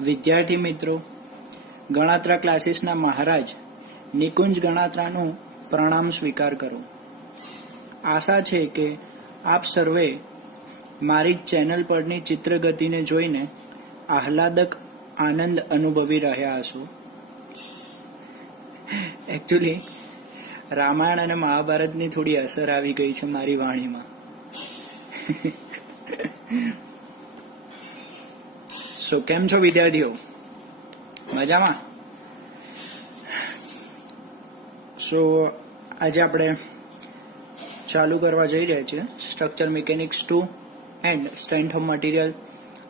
વિદ્યાર્થી મિત્રો, ગણાત્રા ક્લાસીસના મહારાજ નિકુંજ ગણાત્રાનું પ્રણામ સ્વીકાર કરો. આશા છે કે આપ સર્વે મારી ચેનલ પરની ચિત્રગતિને જોઈને આહલાદક આનંદ અનુભવી રહ્યા હશો. એકચ્યુઅલી રામાયણ અને મહાભારતની થોડી અસર આવી ગઈ છે મારી વાણીમાં. સો કેમ છો વિદ્યાર્થીઓ? મજામાં? સો આજે આપણે ચાલુ કરવા જઈ રહ્યા છીએ structure mechanics 2 and strength of material,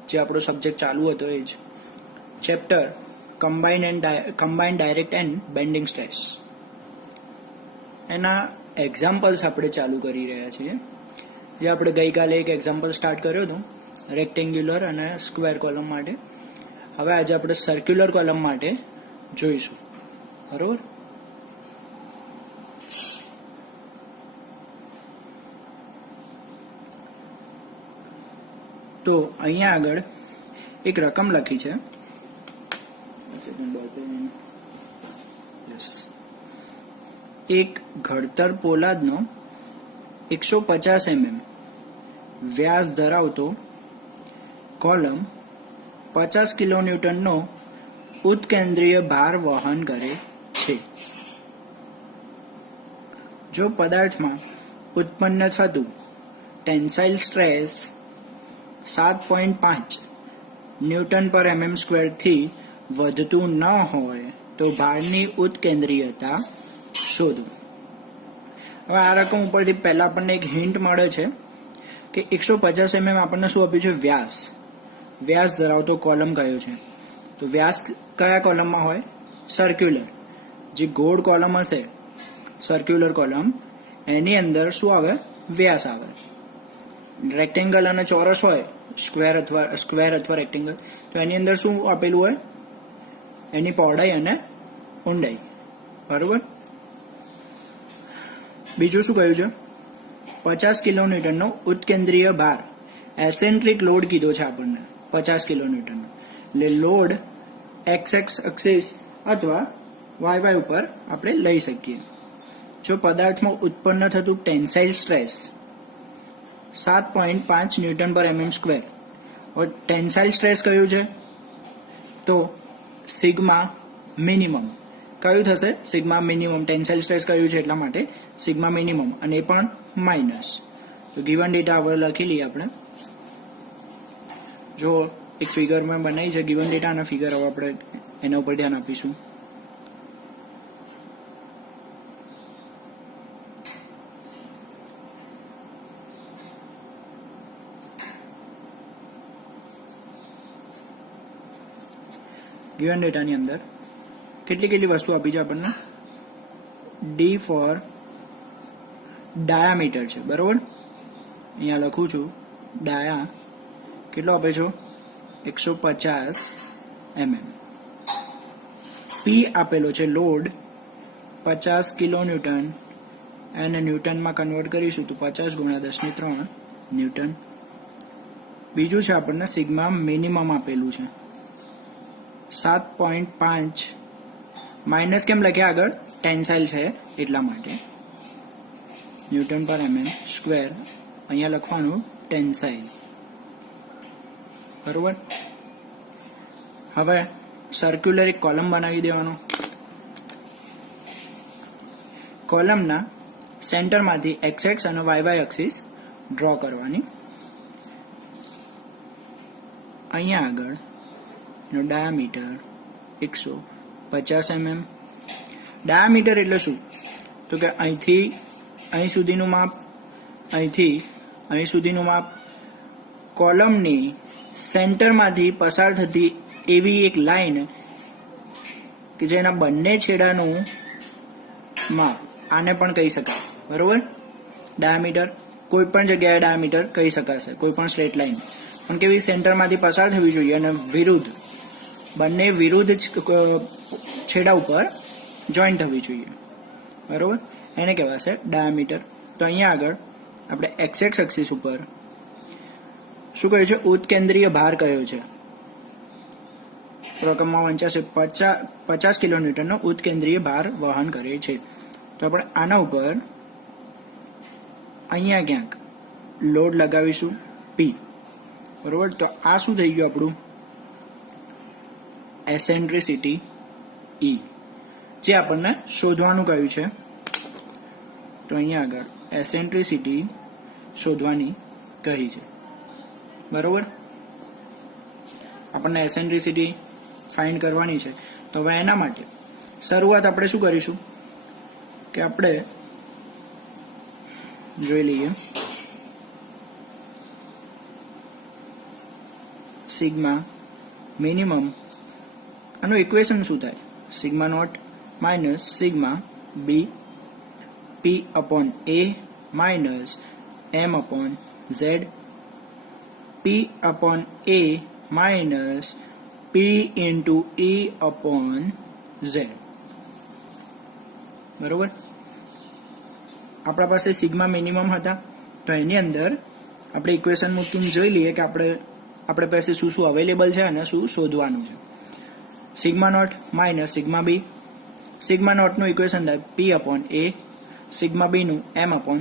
જે આપણો સબ્જેક્ટ ચાલુ હતો એ જ chapter combined direct and bending stress. એના એક્ઝામ્પલ્સ આપણે ચાલુ કરી રહ્યા છીએ. જે આપણે ગઈકાલે એક એક્ઝામ્પલ સ્ટાર્ટ કર્યો હતો રેક્ટેન્ગ્યુલર અને સ્ક્વેર કોલમ માટે. હવે આજે આપણે સર્ક્યુલર કોલમ માટે જોઈશું. બરોબર? તો અહીંયા આગળ એક રકમ લખી છે. એક ઘડતર પોલાદનો 150 mm વ્યાસ ધરાવતો કોલમ 50 કિલોન્યુટનનો ઉત્કેન્દ્રીય ભાર વહન કરે છે. જો પદાર્થમાં ઉત્પન્ન થતું ટેન્સાઇલ સ્ટ્રેસ 7.5 ન્યૂટન પર mm સ્ક્વેરથી વધતું ન હોય તો ભારની ઉત્કેન્દ્રીયતા શોધો. હવે આ રકમ ઉપરથી પહેલા આપણને એક હિન્ટ મળે છે કે 150 mm આપણને શું આપ્યું છે? વ્યાસ ધરાવતો કોલમ કયો છે? તો વ્યાસ કયા કોલમમાં હોય? સર્ક્યુલર. જે ગોળ કોલમ હશે સર્ક્યુલર કોલમ, એની અંદર શું આવે? વ્યાસ આવે. રેક્ટેંગલ અને ચોરસ હોય, સ્ક્વેર અથવા રેક્ટેંગલ, તો એની અંદર શું આપેલું હોય? એની પહોળાઈ અને ઊંડાઈ. બરોબર? બીજું શું કહ્યું છે? 50 કિલોન્યુટનનો ઉત્કેન્દ્રીય ભાર, એસેન્ટ્રિક લોડ કીધો છે આપણને 50 કિલોન્યુટનનો. એટલે લોડ એક્સ એક્સિસ અથવા વાય ઉપર આપણે લઈ શકીએ. જો પદાર્થમાં ઉત્પન્ન થતું ટેન્સાઇલ સ્ટ્રેસ 7.5 ન્યૂટન પર mm સ્ક્વેર. और ટેન્સાઇલ સ્ટ્રેસ કયું છે? તો સિગ્મા મિનિમમ. કયું થશે? Sigma minimum. ટેન્સાઇલ સ્ટ્રેસ કયું છે એટલા માટે સિગ્મા મિનિમમ, અને એ પણ માઇનસ. તો ગિવન ડેટા હવે લખી લઈએ આપણે. જો એક ફિગર મેં બનાવી છે ગિવન ડેટા અને ફિગર, હવે આપણે એના ઉપર ધ્યાન આપીશું. ગિવન ડેટાની અંદર કેટલી વસ્તુ આપી છે આપણને? ડી ફોર ડાયામીટર છે. બરોબર? અહીંયા લખું છું ડાયા કેટલો આપે છો? 150 mm. પી આપેલો છે લોડ 50 કિલોન્યુટન, એને ન્યૂટનમાં કન્વર્ટ કરીશું તો 50 ગુણ્યા 10⁻³ ન્યૂટન. બીજું છે આપણને સિગ્મા મિનિમમ આપેલું છે 7.5. માઇનસ કેમ લખ્યા આગળ? ટેન્સાઇલ છે એટલા માટે. ન્યૂટન પર mm સ્ક્વેર, અહીંયા લખવાનું ટેન્સાઇલ. બરોબર? હવે સર્ક્યુલર એક કોલમ બનાવી દેવાનો. કોલમના સેન્ટરમાંથી એક્સ અને વાય એક્સિસ ડ્રો કરવાની. અહીંયા આગળ એનો ડાયામીટર 150 mm. ડાયામીટર એટલે શું? તો કે અહીંથી અહીં સુધીનું માપ, અહીંથી અહીં સુધીનું માપ. કોલમની સેન્ટરમાંથી પસાર થતી એવી એક લાઈન કે જેના બંને છેડાનું માપ, આને પણ કહી શકાય. બરોબર? ડાયામીટર કોઈ પણ જગ્યાએ ડાયામીટર કહી શકાશે, કોઈ પણ સ્ટ્રેટ લાઈન. પણ કેવી? સેન્ટરમાંથી પસાર થવી જોઈએ અને બંને વિરુદ્ધ છેડા ઉપર જોઈન્ટ થવી જોઈએ. બરોબર? એને કહેવાશે ડાયામીટર. તો અહીંયા આગળ આપણે એક્સ એક્સિસ ઉપર શું કહ્યું છે? ઉત્કેન્દ્રીય ભાર કયો છે? રકમમાં વંચાશે 50 કિલોન્યુટનનો ઉત્કેન્દ્રીય ભાર વહન કરે છે. તો આપણે આના ઉપર અહીંયા ક્યાંક લોડ લગાવીશું પી, બરોબર. તો આ શું થઈ ગયું આપણું એસેન્ટ્રિસિટી ઈ, જે આપણને શોધવાનું કહ્યું છે. તો અહીંયા આગળ એસેન્ટ્રિસિટી શોધવાની કહી છે, બરોબર. આપણને એસેન્ટ્રિસિટી ફાઇન્ડ કરવાની છે. તો હવે એના માટે શરૂઆત આપણે શું કરીશું કે આપણે જોઈ લઈએ સિગ્મા મિનિમમ, આનું ઇક્વેશન શું થાય? Sigma not minus sigma B P upon A minus M upon Z, P upon A minus P into E upon Z, બરોબર. આપણા પાસે સિગ્મા મિનિમમ હતા, તો એની અંદર આપણે ઇક્વેશન મૂકીને જોઈ લઈએ કે આપણે પાસે શું શું અવેલેબલ છે અને શું શોધવાનું છે. Sigma not minus sigma B, sigma નોટનું ઇક્વેશન થાય પી અપોન એ, સિગ્મા બીનું M upon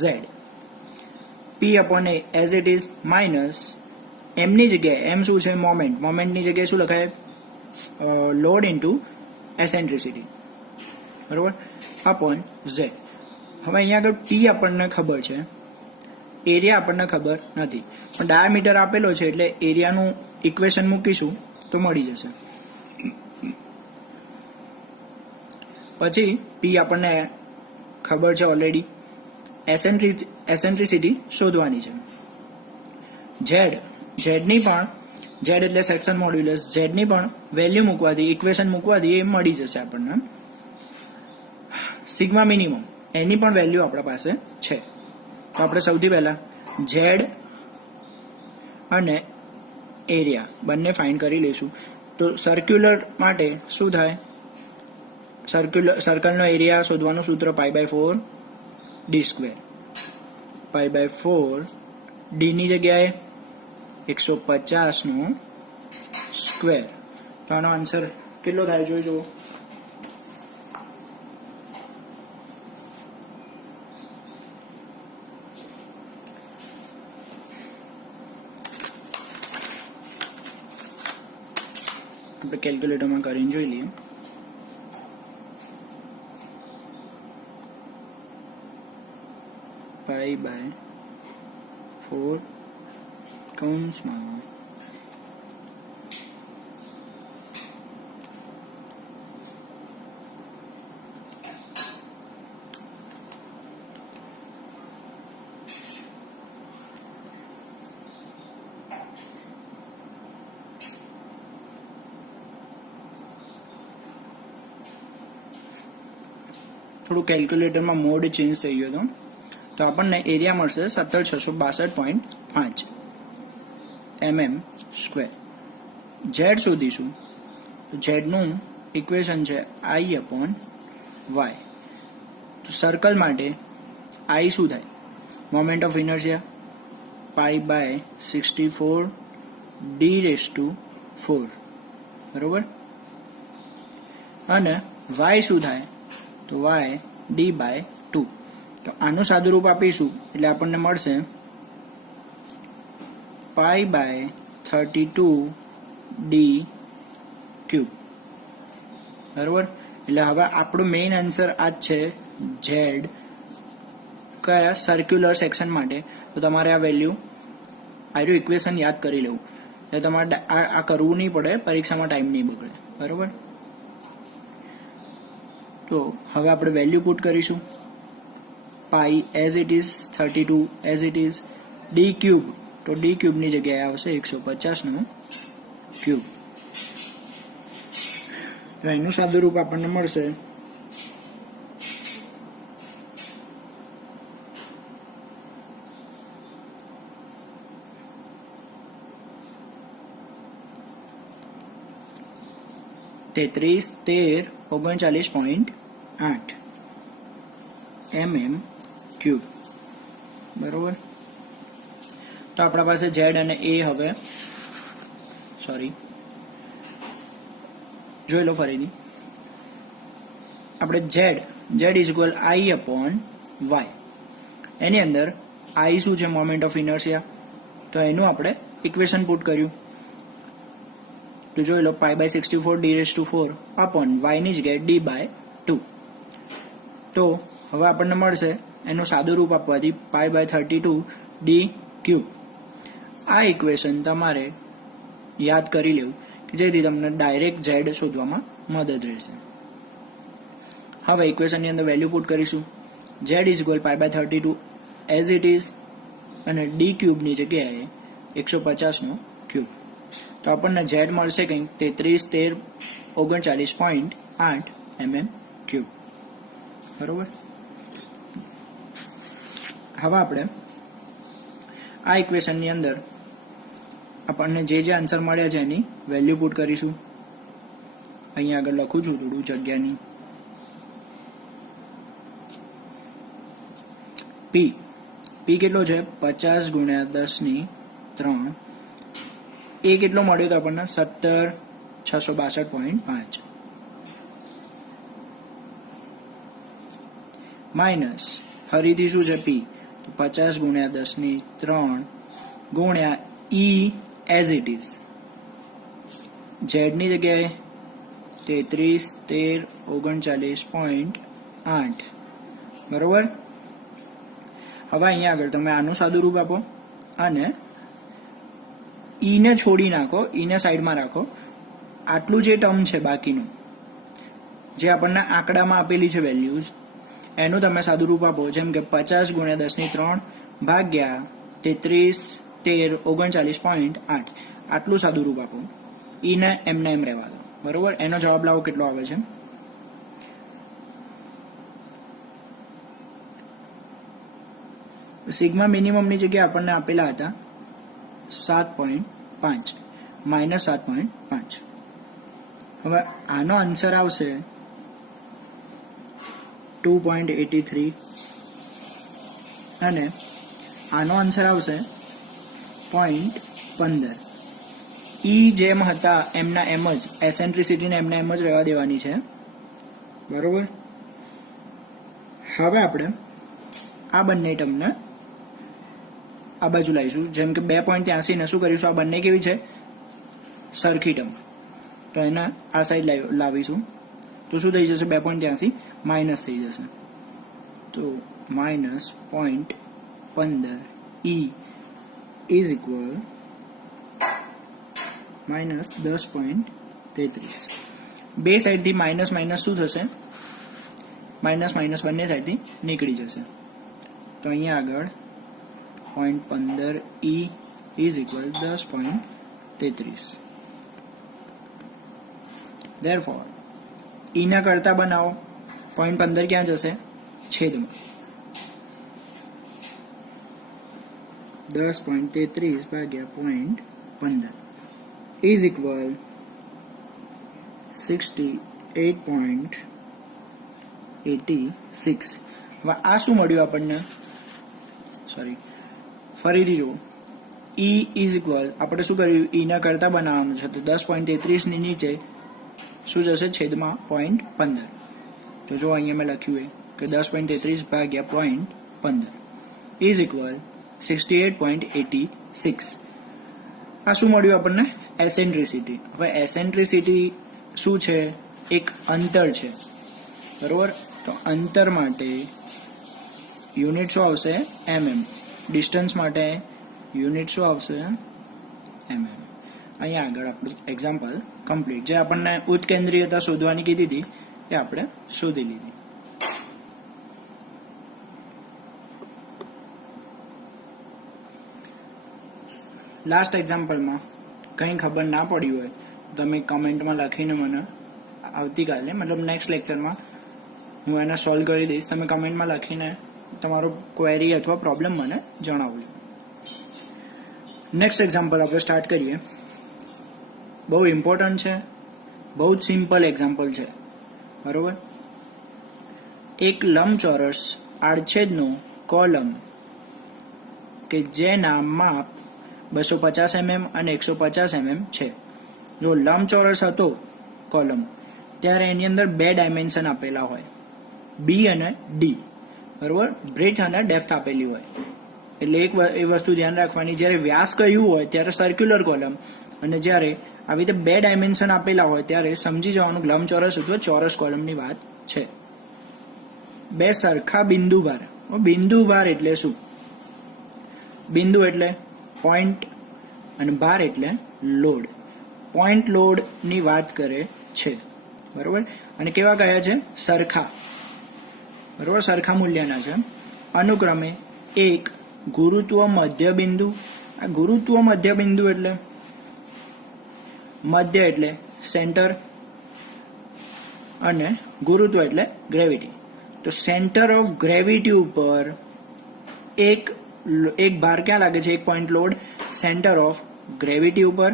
Z. P upon A as it is minus એમની જગ્યાએ એમ શું છે? મોમેન્ટ. મોમેન્ટની જગ્યાએ શું લખાય? લોડ ઇન્ટુ એસેન્ટ્રિસિટી, બરોબર, અપોન ઝેડ. હવે અહીંયા આગળ પી આપણને ખબર છે, એરિયા આપણને ખબર નથી, પણ ડાયામીટર આપેલો છે એટલે એરિયાનું ઇક્વેશન મૂકીશું તો મળી જશે. પછી પી આપણને ખબર છે ઓલરેડી, એસેન્ટ્રિસિટી શોધવાની છે. ઝેડની પણ, ઝેડ એટલે સેક્શન મોડ્યુલસ, ઝેડની પણ વેલ્યુ મૂકવાથી, ઇક્વેશન મૂકવાથી એ મળી જશે આપણને. સિગ્મા મિનિમમ એની પણ વેલ્યુ આપણા પાસે છે. તો આપણે સૌથી પહેલા ઝેડ અને એરિયા બંને ફાઇન્ડ કરી લઈશું. તો સર્ક્યુલર માટે શું થાય? સર્કલનો એરિયા શોધવાનું સૂત્ર π/4 d², π/4 ડીની જગ્યાએ 150 નો સ્ક્વેર. તો આનો આન્સર કેટલો થાય જોઈ જુઓ. આપણે કેલ્ક્યુલેટરમાં કરીને જોઈ લઈએ. π/4 કૌંસમાં થોડું કેલ્ક્યુલેટરમાં મોડ ચેન્જ થઈ ગયો હતો. તો આપણને એરિયા મળશે 17662.5 mm². ઝેડ શોધીશું. તો ઝેડનું ઇક્વેશન છે I અપોન y. તો સર્કલ માટે I શું થાય? મોમેન્ટ ઓફ ઇનર્શિયા π/64 d⁴, બરોબર. અને y શું થાય? તો y d/2. તો આનું સાદુરૂપ આપીશું એટલે આપણને મળશે π/32 d³, બરોબર. એટલે હવે આપણું મેઇન આન્સર આ જ છે, ઝેડ કયા સર્ક્યુલર સેક્શન માટે. તો તમારે આ વેલ્યુ, આનું ઇક્વેશન યાદ કરી લેવું, એટલે તમારે આ કરવું નહીં પડે, પરીક્ષામાં ટાઈમ નહીં બગડે, બરોબર. તો હવે આપણે વેલ્યુ પુટ કરીશું. Pi as it is 32 as it is d³, તો d³ ની જગ્યાએ આવશે 150 નો ક્યુબ. તો એનું સાદુરૂપ આપણને મળશે (3339.8 mm³), બરોબર. તો આપણા પાસે ઝેડ અને એ હવે જોઈ લો ફરીથી, આપણે z is equal I upon y, એની અંદર I શું છે? Moment of inertia. તો એનું આપણે ઇક્વેશન પુટ કર્યું. તો જોઈ લો π/64 d⁴ અપોન y ની જગ્યાએ d/2. તો હવે આપણને મળશે એનું સાદું રૂપ આપવાથી π/32 d³. આ ઇક્વેશન તમારે યાદ કરી લેવું કે જેથી તમને ડાયરેક્ટ z શોધવામાં મદદ રહેશે. હવે ઇક્વેશનની અંદર વેલ્યુ પુટ કરીશું. z is equal π/32 as it is, અને d³ ની જગ્યાએ 150 નો ક્યુબ. તો આપણને z મળશે કંઈક 33, 13, 39.8 mm³. બરોબર. હવે આપણે આ ઇક્વેશનની અંદર આપણને જે આન્સર મળ્યા છે એની વેલ્યુ પુટ કરીશું. અહીંયા આગળ લખું છું થોડું જગ્યાની. p કેટલો છે? 50 × 10⁻³ એ કેટલો મળ્યો તો આપણને? 17,662.5 માઇનસ ફરીથી શું છે? p તો 50 × 10⁻³ ગુણ્યા e as it is, z ની જગ્યાએ 33, 13, 39.8. બરોબર. હવે અહીંયા આગળ તમે આનું સાદું રૂપ આપો અને e ને છોડી નાખો, e ને સાઈડમાં રાખો. આટલું જે ટર્મ છે બાકીનું, જે આપણને આંકડામાં આપેલી છે વેલ્યુઝ, એનું તમે સાદું રૂપ આપો. જેમ કે 50 × 10⁻³ ભાગ્યા 33, 13, 39.8. આટલું સાદું રૂપ આપો. e ને એમને એમ રહેવા દો. બરોબર. એનો જવાબ લાવો કેટલો આવે છે? સિગ્મા મિનિમમની જગ્યાએ આપણને આપેલા હતા 7.5 માઇનસ 7.5. હવે આનો આન્સર આવશે 2.83 અને આનો આન્સર આવશે 0.15. ઈ જેમ હતા એમના એમ જ, એસેન્ટ્રિસિટીને એમના એમ જ રહેવા દેવાની છે. બરોબર. હવે આપણે આ બંને ટર્મને આ બાજુ લાવીશું. જેમ કે 2.83 ને શું કરીશું? આ બંને કેવી છે? સરખી ટર્મ. તો એને આ સાઈડ લાવીશું. તો શું થઈ જશે? 2.83 માઇનસ થઈ જશે. તો minus 0.15 e is equal minus 10.33. બે સાઈડથી માઇનસ માઇનસ શું થશે? માઇનસ માઇનસ બંને સાઈડથી નીકળી જશે. તો અહીંયા આગળ 0.15 e is equal 10.33. Therefore, e ના કરતા બનાવો. 0.15 ક્યાં જશે? છેદમાં 10.33 ભાગ્યા 0.15 ઇઝ ઇક્વલ 68.86. હવે આ શું મળ્યું આપણને? ફરીથી જુઓ. e ઇઝ ઇક્વલ આપણે શું કર્યું? e ના કરતા બનાવવાનું છે. તો 10.33 ની નીચે શું જશે? છેદમાં 0.15. તો જો અહીંયા મેં લખ્યું હોય કે 10.33 ભાગ્યા 0.15 ઇઝ ઇક્વલ 68.86. આ શું મળ્યું આપણને? એસેન્ટ્રિસિટી. હવે એસેન્ટ્રિસિટી શું છે? એક અંતર છે. બરોબર. તો અંતર માટે યુનિટ શું આવશે? mm. ડિસ્ટન્સ માટે યુનિટ શું આવશે? mm. અહીંયા આગળ આપણું એક્ઝામ્પલ કમ્પ્લીટ. જે આપણને ઉત્કેન્દ્રીયતા શોધવાની કીધી હતી એ આપણે શોધી લીધી. લાસ્ટ એક્ઝામ્પલમાં કંઈ ખબર ના પડી હોય તો તમે કમેન્ટમાં લખીને મને આવતીકાલે મતલબ નેક્સ્ટ લેક્ચરમાં હું એને સોલ્વ કરી દઈશ. તમે કમેન્ટમાં લખીને તમારો ક્વેરી અથવા પ્રોબ્લેમ મને જણાવજો. નેક્સ્ટ એક્ઝામ્પલ આપણે સ્ટાર્ટ કરીએ. બહુ ઇમ્પોર્ટન્ટ છે, બહુ જ સિમ્પલ એક્ઝામ્પલ છે. બરોબર. એક લંબચોરસ આડછેદનો કોલમ કે જેના માપ 250 mm અને 150 mm છે. જો લંબચોરસ હતો કોલમ ત્યારે એની અંદર 2 ડાયમેન્શન આપેલા હોય, બી અને ડી, બરોબર, બ્રેથ અને ડેપ્થ આપેલી હોય. એટલે એ વસ્તુ ધ્યાન રાખવાની, જ્યારે વ્યાસ કહ્યું હોય ત્યારે સર્ક્યુલર કોલમ, અને જ્યારે આવી રીતે 2 ડાયમેન્શન આપેલા હોય ત્યારે સમજી જવાનું લંબચોરસ અથવા ચોરસ કોલમની વાત છે. 2 સરખા બિંદુ ભાર. બિંદુ ભાર એટલે શું? બિંદુ એટલે પોઈન્ટ અને ભાર એટલે લોડ. પોઈન્ટ લોડની વાત કરે છે, બરોબર, અને કેવા કયા છે? સરખા, બરોબર, સરખા મૂલ્યના છે. અનુક્રમે એક ગુરુત્વ મધ્ય બિંદુ. આ ગુરુત્વ મધ્ય બિંદુ એટલે મધ્ય એટલે સેન્ટર અને ગુરુત્વ એટલે ગ્રેવિટી. તો સેન્ટર ઓફ ગ્રેવિટી ઉપર એક ભાર ક્યાં લાગે છે? એક point load centre of gravity ઉપર,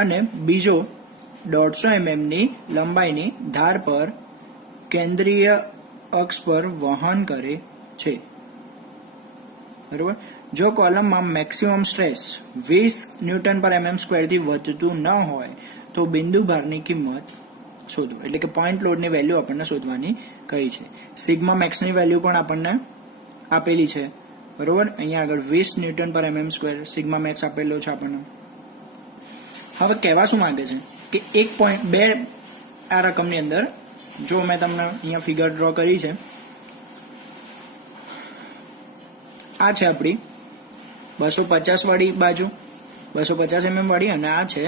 અને બીજો 150 mm ની લંબાઈની ધાર પર કેન્દ્રીય અક્ષ પર વહન કરે છે, બરોબર. જો કોલમમાં મેક્સિમમ સ્ટ્રેસ 20 ન્યૂટન પર mm સ્ક્વેરથી વધતું ન હોય તો બિંદુ ભારની કિંમત શોધો. એટલે કે પોઈન્ટ લોડની વેલ્યુ આપણને શોધવાની કહી છે. સિગ્મા મેક્સની વેલ્યુ પણ આપણને આપેલી છે, બરોબર. અહીંયા આગળ 20 ન્યૂટન પર mm સ્ક્વેર સિગ્મા મેક્સ આપેલો છે આપણને. હવે કહેવા શું માંગે છે કે 1.2 આ રકમની અંદર, જો મેં તમને અહીંયા ફિગર ડ્રો કરી છે, આ છે આપણી 250 વાળી બાજુ, 250 mm વાળી, અને આ છે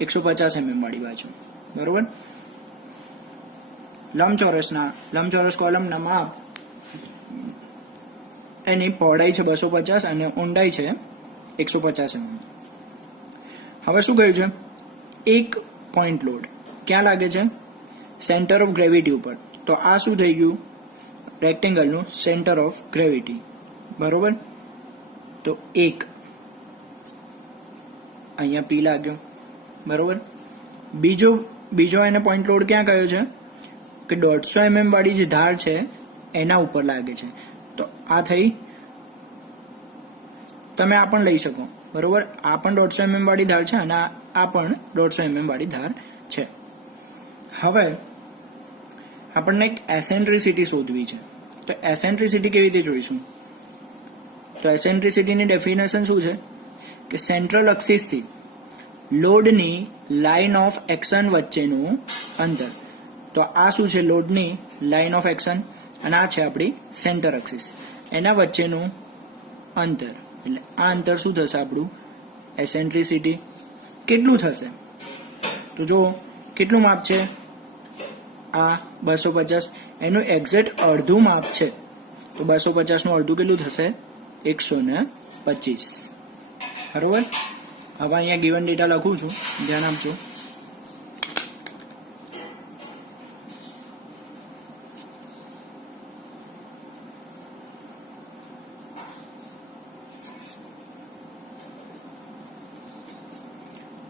150 mm વાળી બાજુ, બરોબર. લંબચોરસ કોલમના માપ, એની પહોળાઈ છે 250 અને ઊંડાઈ છે 150 mm. હવે શું કહ્યું છે? એક પોઈન્ટ લોડ ક્યાં લાગે છે? સેન્ટર ઓફ ગ્રેવિટી ઉપર. તો આ શું થઈ ગયું? રેક્ટેંગલનું સેન્ટર ઓફ ગ્રેવિટી, બરોબર. તો એક અહીંયા પી લાગ્યો, બરોબર. બીજો એને પોઈન્ટ લોડ ક્યાં કયો છે? કે 150 mm વાળી જે ધાર છે એના ઉપર લાગે છે. તો આ થઈ, તમે આ પણ લઈ શકો, બરોબર. આ પણ 150 mm વાળી ધાર છે અને આ પણ 150 mm વાળી ધાર છે. હવે આપણને એક એસેન્ટ્રિસિટી શોધવી છે. તો એસેન્ટ્રિસિટી કેવી રીતે જોઈશું? તો એસેન્ટ્રિસિટીની ડેફિનેશન શું છે? કે સેન્ટ્રલ એક્સિસથી લોડની લાઇન ઓફ એક્શન વચ્ચેનું અંતર. તો આ શું છે? લોડની લાઇન ઓફ એક્શન, અને આ છે આપણી સેન્ટર એક્સિસ, એના વચ્ચેનું અંતર. એટલે આ અંતર શું થશે આપણું? એસેન્ટ્રિસિટી. કેટલું થશે? તો જો કેટલું માપ છે? આ 250, એનું એક્ઝેક્ટ અડધું માપ છે. તો 250 નું અડધું કેટલું થશે? 125, બરોબર. હવે અહીંયા ગિવન ડેટા લખું છું, ધ્યાન આપજો.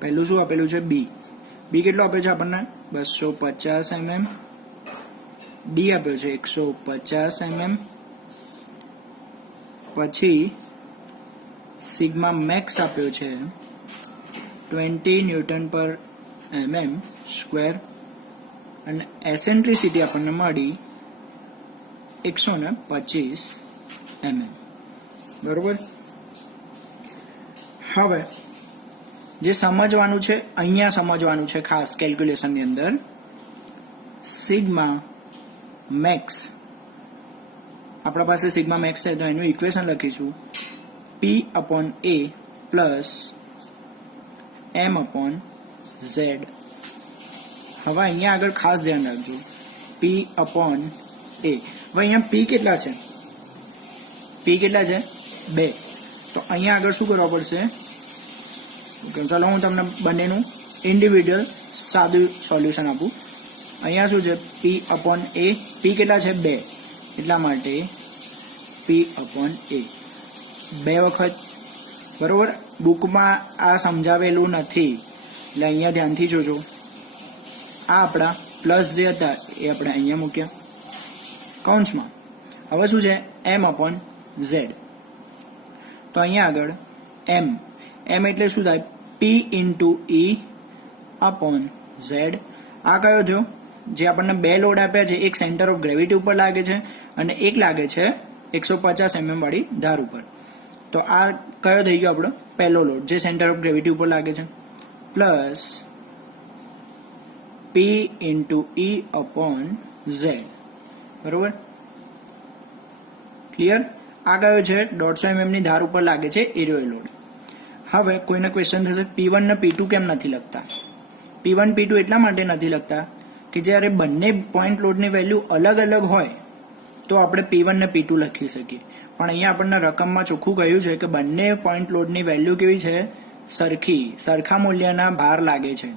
પહેલું શું આપેલું છે? બી. બી કેટલો આપ્યો છે આપણને? 250 mm. ડી આપ્યો છે 150 mm. પછી સિગ્મા મેક્સ આપ્યો છે 20 ન્યૂટન પર mm સ્ક્વેર, અને એસેન્ટ્રિસિટી આપણને મળી 125 mm, બરોબર. હવે જે સમજવાનું છે, અહીંયા સમજવાનું છે ખાસ કેલ્ક્યુલેશનની અંદર, સિગ્મા મેક્સ, આપણા પાસે સિગ્મા મેક્સ છે તો એનું ઇક્વેશન લખીશું P/A પ્લસ M/Z. હવે અહીંયા આગળ ખાસ ધ્યાન રાખજો, P/A. હવે અહીંયા P કેટલા છે? P કેટલા છે? 2. તો અહીંયા આગળ શું કરવા પડશે? ચાલો હું તમને બંનેનું ઇન્ડિવિડ્યુઅલ સાદું સોલ્યુશન આપું. અહીંયા શું છે? P/A. P કેટલા છે? 2. એટલા માટે P/A 2 વખત, બરોબર. બુકમાં આ સમજાવેલું નથી એટલે અહીંયા ધ્યાનથી જોજો. આ આપણા પ્લસ જે હતા એ આપણે અહીંયા મૂક્યા કૌંસમાં. હવે શું છે? M/Z. તો અહીંયા આગળ M એટલે શું થાય? P × E/Z. આ કયો થયો? જે આપણને બે લોડ આપ્યા છે, એક સેન્ટર ઓફ ગ્રેવિટી ઉપર લાગે છે અને એક લાગે છે 150 mm વાળી ધાર ઉપર. તો આ કયો થઈ ગયો આપણો? પહેલો લોડ જે સેન્ટર ઓફ ગ્રેવિટી ઉપર લાગે છે, plus P into E upon Z. બરોબર? ક્લિયર? આ કયો છે? 150 mm ની ધાર ઉપર લાગે છે એરિયો લોડ. હવે કોઈને ક્વેશ્ચન થશે P1 ને P2 કેમ નથી લખતા? P1 P2 એટલા માટે નથી લખતા કે જ્યારે બંને પોઈન્ટ લોડની વેલ્યુ અલગ અલગ હોય તો આપણે P1 ને P2 લખી શકીએ. પણ અહીંયા આપણને રકમમાં ચોખ્ખું કહ્યું છે કે બંને પોઈન્ટ લોડની વેલ્યુ કેવી છે? સરખા મૂલ્યના ભાર લાગે છે.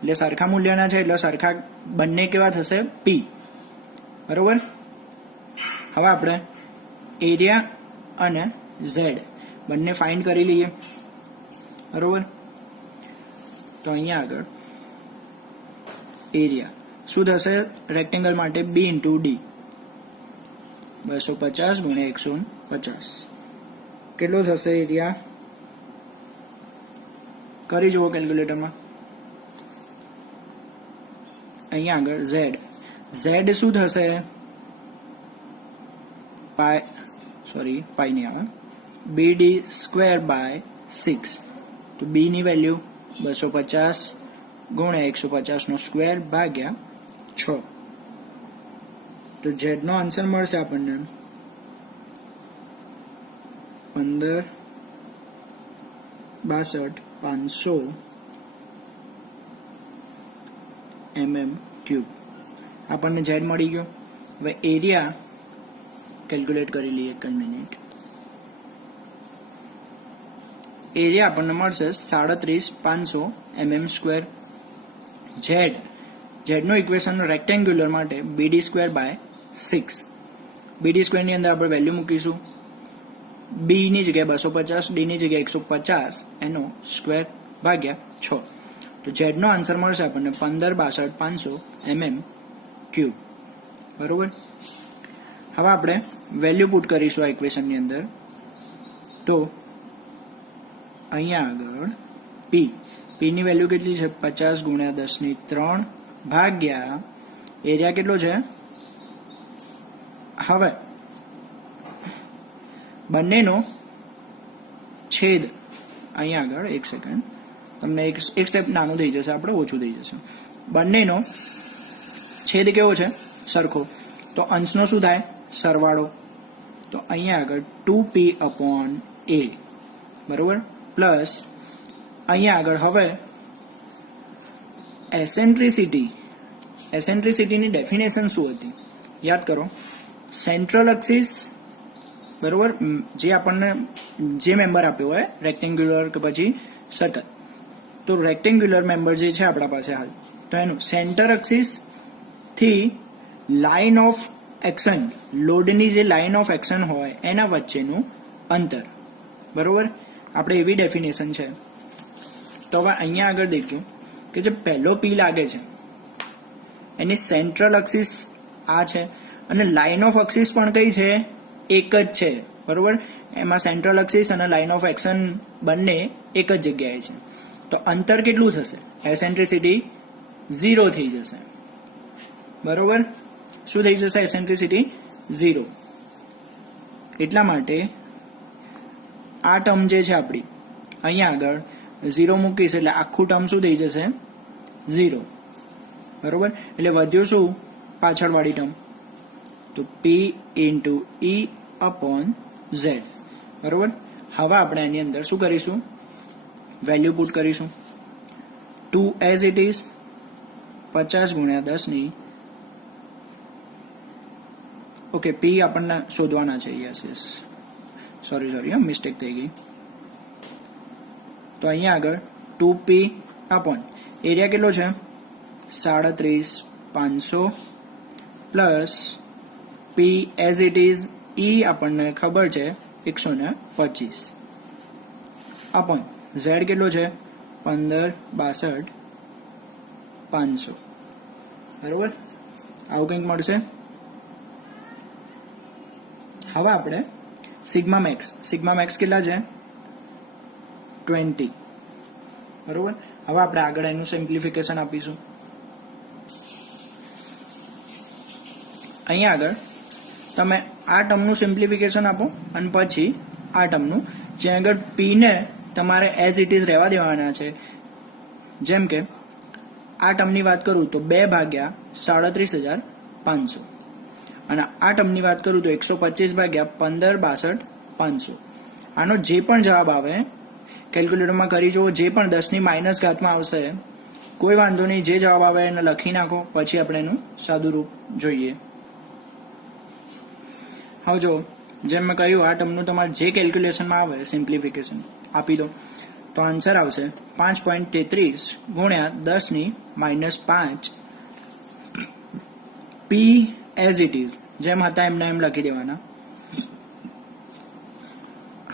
એટલે સરખા મૂલ્યના છે એટલે સરખા બંને કેવા થશે? P. બરોબર? હવે આપણે એરિયા અને Z બંને ફાઇન્ડ કરી લઈએ. બરોબર? તો અહીંયા આગળ એરિયા શું થશે? રેક્ટેંગલ માટે B into D, 250 ગુણ્યા 150. કેટલો થશે એરિયા? કરી જુઓ કેલ્ક્યુલેટરમાં. અહીંયા આગળ Z શું થશે? પાઈ નહીં આવે, BD સ્ક્વેર બાય 6. તો B ની વેલ્યુ 250 ગુણ્યા 150 નો સ્ક્વેર ભાગ્યા 6. તો Z નો આન્સર મળશે આપણને 15,62,500 mm3. આપણને Z મળી ગયો. હવે એરિયા કેલ્ક્યુલેટ કરી લઈએ. એક મિનિટ. એરિયા આપણને મળશે 37,500 mm². Z નું ઇક્વેશન રેક્ટેન્ગ્યુલર માટે BD સ્ક્વેર બાય 6. BD સ્ક્વેરની અંદર આપણે વેલ્યુ મૂકીશું. B ની જગ્યાએ 250, D ની જગ્યાએ 150, એનો સ્ક્વેર ભાગ્યા 6. તો Z નો આન્સર મળશે આપણને 15,62,500 mm3. બરોબર? હવે આપણે વેલ્યુ પુટ કરીશું આ ઇક્વેશનની અંદર. તો અહીંયા આગળ P ની વેલ્યુ કેટલી છે? 50 ગુણ્યા 10⁻³ ભાગ્યા એરિયા કેટલો છે? હવે બંનેનો છેદ અહીંયા આગળ એક સેકન્ડ, તમને એક સ્ટેપ નાનું થઈ જશે, આપણે ઓછું થઈ જશે. બંનેનો છેદ કેવો છે? સરખો. તો અંશનો શું થાય? સરવાળો. તો અહીંયા આગળ 2P upon A. બરોબર? પ્લસ અહીંયા આગળ હવે એસેન્ટ્રિસિટીની ડેફિનેશન શું હતી? યાદ કરો. સેન્ટ્રલ એક્સિસ, બરોબર, જે આપણને જે મેમ્બર આપ્યો હોય, રેક્ટેન્ગ્યુલર કે પછી સર્કલ, તો રેક્ટેન્ગ્યુલર મેમ્બર જે છે આપણા પાસે હાલ, તો એનું સેન્ટર એક્સિસ થી લાઇન ઓફ એક્શન, લોડની જે લાઇન ઓફ એક્શન હોય એના વચ્ચેનું અંતર. બરોબર? આપણે એવી ડેફિનેશન છે. તો હવે અહીંયા આગળ દેખજો કે જે પહેલો P લાગે છે એની સેન્ટ્રલ એક્સિસ આ છે અને લાઇન ઓફ એક્સિસ પણ કઈ છે? એક જ છે. બરોબર? એમાં સેન્ટ્રલ એક્સિસ અને લાઇન ઓફ એક્શન બંને એક જ જગ્યાએ છે. તો અંતર કેટલું થશે? એસેન્ટ્રિસિટી 0 થઈ જશે. બરોબર? શું થઈ જશે? એસેન્ટ્રિસિટી 0. એટલા માટે આ ટર્મ જે છે આપણી અહીંયા આગળ 0 મૂકીશ એટલે આખું ટર્મ શું થઈ જશે? 0. બરોબર? એટલે વધ્યું શું? પાછળવાળી ટર્મ. તો P into E upon Z. બરોબર? હવે આપણે એની અંદર શું કરીશું? વેલ્યુ પુટ કરીશું. 2 as it is, 50 ગુણ્યા 10⁻. ઓકે, P આપણને શોધવાના છે. યસ, સોરી, મિસ્ટેક થઈ ગઈ. તો અહીંયા આગળ 2P upon એરિયા કેટલો છે? 37,500 plus P as it is, E આપણને ખબર છે 125 upon Z કેટલો છે? 15,62,500. બરોબર? આવું કંઈક મળશે. હવે આપણે સિગ્મા મેક્સ કેટલા છે? 20. બરોબર? હવે આપણે આગળ એનું સિમ્પ્લિફિકેશન આપીશું. અહીંયા આગળ તમે આ ટર્મનું સિમ્પ્લિફિકેશન આપો અને પછી આ ટર્મનું, જ્યાં આગળ પીને તમારે એઝ ઇટ ઇઝ રહેવા દેવાના છે. જેમ કે આ ટર્મની વાત કરું તો 2/37,500 અને આ ટર્મની વાત કરું તો 125/15/62,500. આનો જે પણ જવાબ આવે કેલ્ક્યુલેટરમાં કરી જુઓ, જે પણ 10ની માઇનસ ઘાતમાં આવશે કોઈ વાંધો નહીં, જે જવાબ આવે એને લખી નાખો, પછી આપણે એનું સાદું રૂપ જોઈએ. હવે જો જેમ મેં કહ્યું આ ટર્મનું તમારે જે કેલ્ક્યુલેશનમાં આવે સિમ્પ્લિફિકેશન આપી દો તો આન્સર આવશે 5.33 ગુણ્યા 10ની -5 પી એઝ ઇટ ઇઝ, જેમ હતા એમને એમ લખી દેવાના.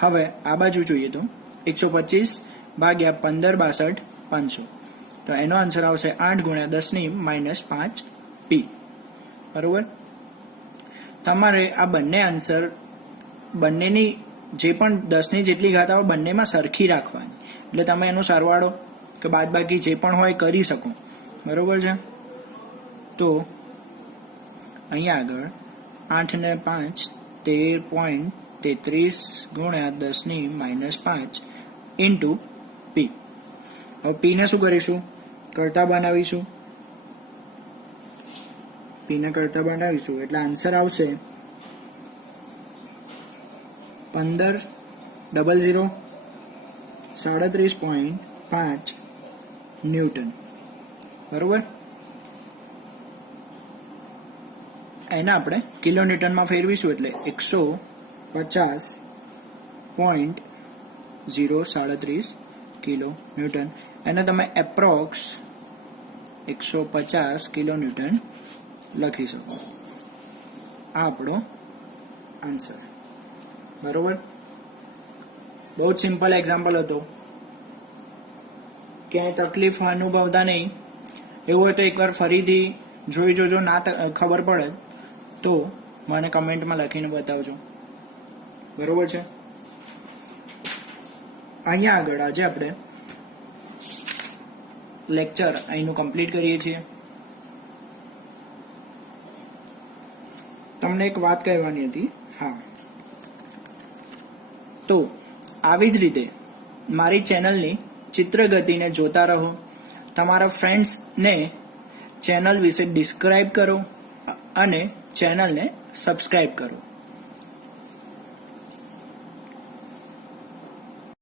હવે આ બાજુ જોઈએ તો 125/15/62,500, તો એનો આન્સર આવશે 8 ગુણ્યા 10ની -5 પી. બરોબર. તમારે આ બંને આન્સર બંનેની જે પણ 10ની જેટલી ઘાત આવે બંનેમાં સરખી રાખવાની, એટલે તમે એનો સરવાળો કે બાદબાકી જે પણ હોય કરી શકો. બરોબર છે. તો અહીંયા આગળ 8 ને 5 13.33 ગુણ્યા 10ની -5 ઇન્ટુ પી. હવે પીને શું કરીશું? કરતા બનાવીશું. પીને કરતા બનાવીશું એટલે આન્સર આવશે 1500 37.5 ન્યૂટન. બરોબર. એને આપણે કિલોન્યુટનમાં ફેરવીશું એટલે 150.037 કિલો ન્યૂટન. એને તમે એપ્રોક્સ 150 કિલો ન્યૂટન લખી શકો. આ આપણો આન્સર. બરોબર. બહુ જ સિમ્પલ એક્ઝામ્પલ હતો, ક્યાંય તકલીફ અનુભવતા નહીં. એવું હોય તો એકવાર ફરીથી જોઈ જોજો, ના ખબર પડે તો મને કમેન્ટમાં લખીને બતાવજો. બરોબર છે. અહીંયા આગળ આજે આપણે લેક્ચર અહીંનું કમ્પ્લીટ કરીએ છીએ. તમને એક વાત કહેવાની હતી. હા, તો આવી જ રીતે મારી ચેનલની ચિત્રગતિને જોતા રહો. તમારા ફ્રેન્ડ્સને ચેનલ વિશે ડિસ્ક્રાઇબ કરો અને ચેનલને સબસ્ક્રાઇબ કરો.